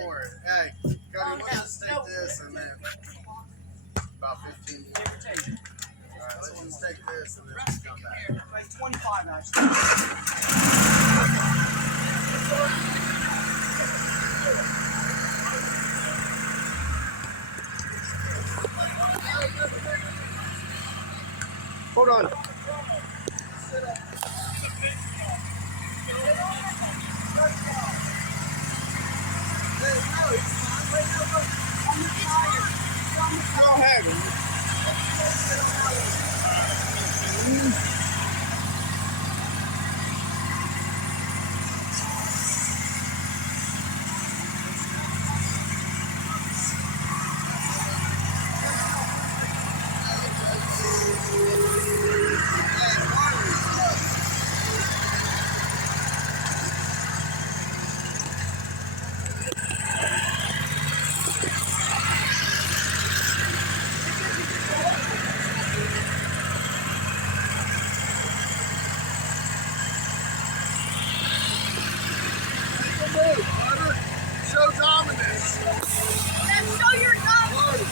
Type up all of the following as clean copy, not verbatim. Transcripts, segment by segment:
more. Hey, Cody, let's just take this and then about 15 more. All right, let's just take this and then come back. Like 25 actually. Hold on. Go ahead. Show dominance. Then show your dominance.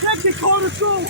Check the corner, go!